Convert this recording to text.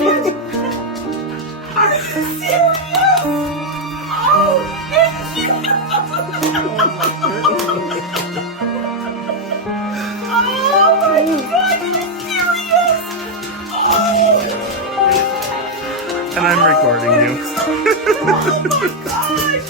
Are you serious? Oh, thank you. Oh my God, you're serious? Oh, And I'm recording you. oh my God.